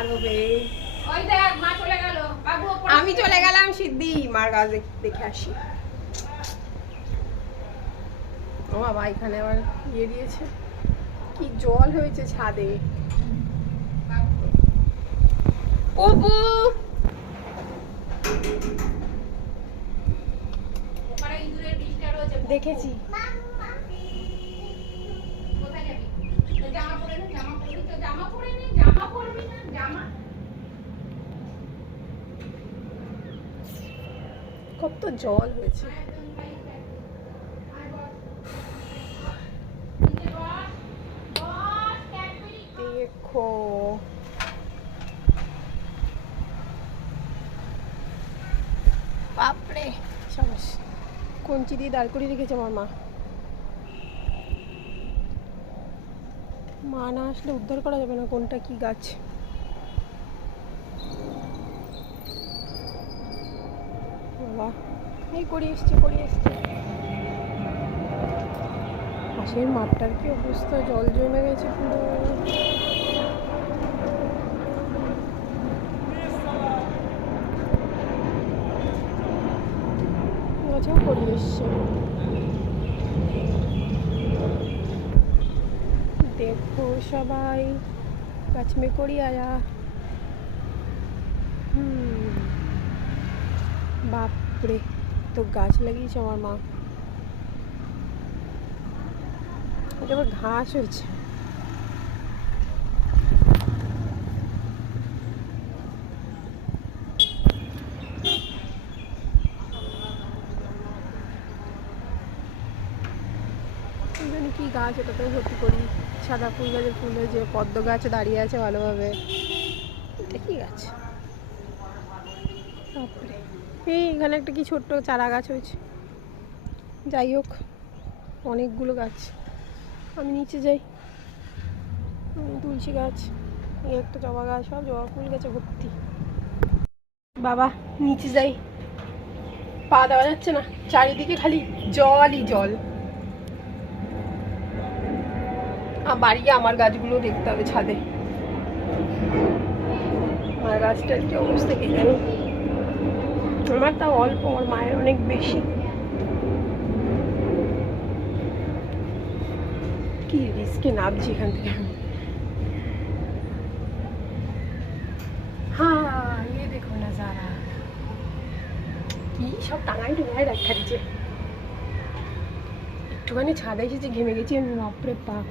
পার হবে। আমি চলে গেলাম সিদ্ধি মার গাছ দেখে আসি। ও বাবা, এখানে আবার ইয়ে দিয়েছে, কি জল হয়েছে ছাদে। অপু দেখেছি। কত জল হয়েছে। দেখো বাপরে, সাবাস। কঞ্চি দিয়ে দাঁড় করিয়ে রেখেছে আমার মা। মা না আসলে উদ্ধার করা যাবে না কোনটা কি গাছ। বাবা, এই করে এসছে। পাশের মাঠটার কি অবস্থা, জল জমে গেছে পুরো। গাছেও করে এসছে। देखो सबाई गाछ में कोड़ी आया। बाप रे, तो गाछ लगी আমার মা। এটা আবার ঘাস হয়েছে। কি গাছ, এটাতে ভর্তি করি। সাদা ফুল গাছের ফুল হয়েছে, পদ্ম গাছ দাঁড়িয়ে আছে ভালোভাবে। এটা কি গাছ? তারপরে এই এখানে একটা কি ছোট্ট চারা গাছ হয়েছে। যাই হোক, অনেকগুলো গাছ। আমি নিচে যাই। তুলসী গাছ, এই একটা জবা গাছ, সব জবা ফুল গাছে ভর্তি। বাবা, নিচে যাই, পা দেওয়া যাচ্ছে না, চারিদিকে খালি জলই জল। বাড়ি আমার গাছগুলো দেখতে হবে ছাদে। আমার গাছটার কি অবস্থা কি জানি। আমার তাও অল্প, আমার মায়ের অনেক বেশি। কি রিস্কে নামছি এখান থেকে আমি। হ্যাঁ, ये देखो नजारा, কি সব টাঙাই টুঙাই রাখা দিচ্ছে। একটুখানি ছাদে এসেছি, ঘেমে গেছি আমি, বাপরে বাপ।